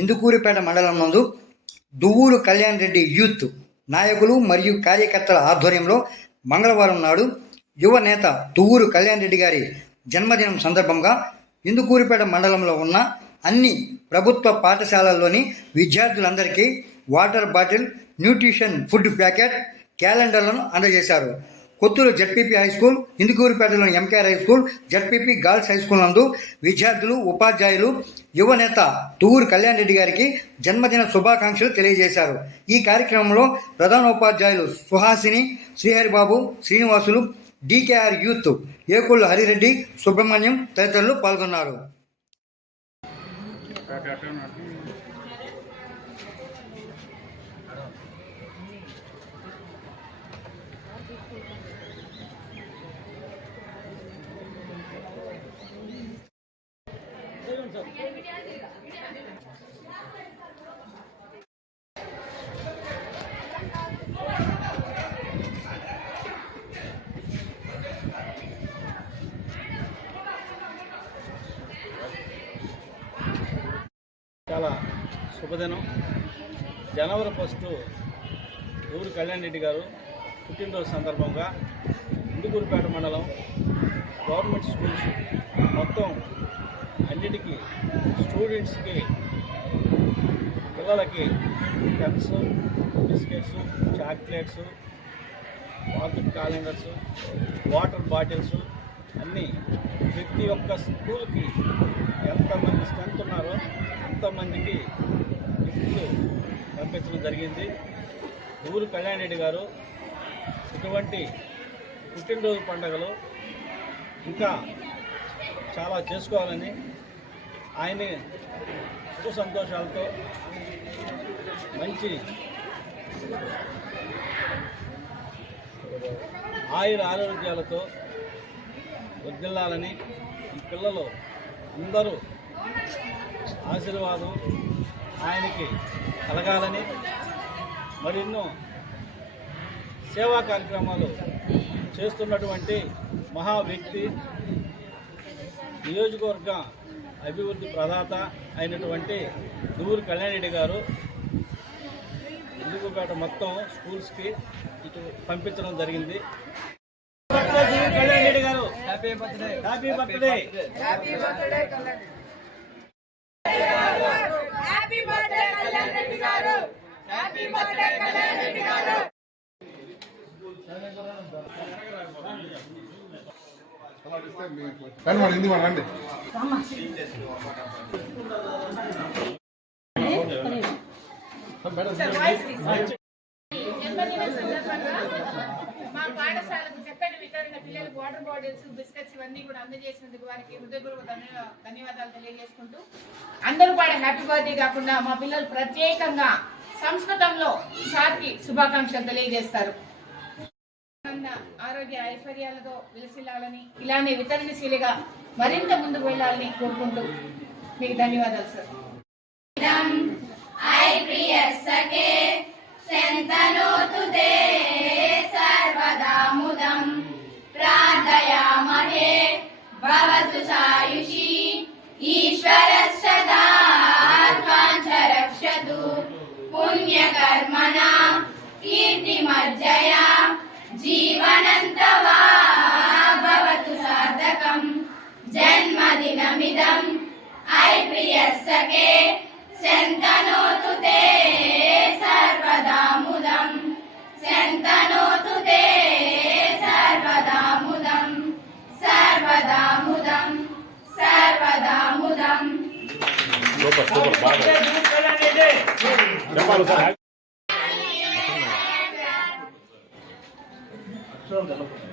ఇందుకూరిపేట మండలం నందు దువ్వూరు కళ్యాణ్ రెడ్డి యూత్ నాయకులు మరియు కార్యకర్తల ఆధ్వర్యంలో మంగళవారం నాడు యువ నేత దువ్వూరు కళ్యాణ్ రెడ్డి గారి జన్మదినం సందర్భంగా ఇందుకూరిపేట మండలంలో ఉన్న అన్ని ప్రభుత్వ పాఠశాలల్లోని విద్యార్థులందరికీ water bottle nutrition food packet క్యాలెండర్లను అందజేశారు. Kotturu ZPP high school ఇందుకూరుపేటలోని MKR high school ZPP girls high school నందు విద్యార్థులు ఉపాధ్యాయులు యువనేత తువ్వూరు కళ్యాణ్ రెడ్డి గారికి జన్మదిన శుభాకాంక్షలు తెలియజేశారు. ఈ కార్యక్రమంలో ప్రధానోపాధ్యాయులు సుహాసిని శ్రీహరిబాబు శ్రీనివాసులు డికేఆర్ యూత్ ఏకుళ్ళు హరిరెడ్డి సుబ్రహ్మణ్యం తదితరులు పాల్గొన్నారు. చాలా శుభదినం. జనవరి ఫస్ట్ ఊరు కళ్యాణ్ రెడ్డి గారు పుట్టినరోజు సందర్భంగా ఇందుకూరుపేట మండలం గవర్నమెంట్ స్కూల్స్ మొత్తం అన్నిటికీ స్టూడెంట్స్కి పిల్లలకి pens biscuits chocolates packet calendars water bottles అన్నీ ప్రతి ఒక్క స్కూల్కి ఎంతమంది స్ట్రెంత్ ఉన్నారో అంతమందికి గిఫ్ట్లు పంపించడం జరిగింది. ఊరు కళ్యాణ్ రెడ్డి గారు ఇటువంటి పుట్టినరోజు పండుగలు ఇంకా చాలా చేసుకోవాలని ఆయన సుఖ సంతోషాలతో మంచి ఆయుర ఆరోగ్యాలతో వర్దిల్లాలని ఈ పిల్లలు అందరూ ఆశీర్వాదం ఆయనకి కలగాలని మరెన్నో సేవా కార్యక్రమాలు చేస్తున్నటువంటి మహా వ్యక్తి నియోజకవర్గ అభివృద్ధి ప్రదాత అయినటువంటి దూరు కళ్యాణ్ రెడ్డి గారు. ఇందుకుపేట మొత్తం స్కూల్స్కి ఇటు పంపించడం జరిగింది. Happy birthday happy birthday happy birthday Kalyan. Reddy గారు. హ్యాపీ బర్త్డే కళ్యాణ్ రెడ్డి గారు. రండి రండి జన్మదిన సందర్భంగా మా పాఠశాలకు చక్కటి వితరణ పిల్లలకు వాటర్ బాటిల్స్ బిస్కెట్స్ ఇవన్నీ కూడా అందజేసినందుకు వారికి హృదయపూర్వక ధన్యవాదాలు తెలియజేసుకుంటూ అందరూ కూడా హ్యాపీ బర్త్డే కాకుండా మా పిల్లలు ప్రత్యేకంగా సంస్కృతంలో సార్కి శుభాకాంక్షలు తెలియజేస్తారు. ఆరోగ్య ఐశ్వర్యాలతో విలసిల్లాలని ఇలానే వితరణశీలిగా మరింత ముందుకు వెళ్ళాలని కోరుకుంటూ మీకు ధన్యవాదాలు సార్. ఐప్రియస్సకే శంతనోతు తే సర్వదా ముదం. ప్రార్థయామహే భవతు సాయుషీ. ఈశ్వరస్సదాత్మాంచ రక్షతు పుణ్యకర్మణా కీర్తిమజ్జయా జీవనంతవా భవతు సార్థకం. జన్మదినమిదం. ఐప్రియస్సకే శంతనోతు తే సర్వదా కళ్యాణ్ రెడ్డి చెప్పాలి సార్ చూడండి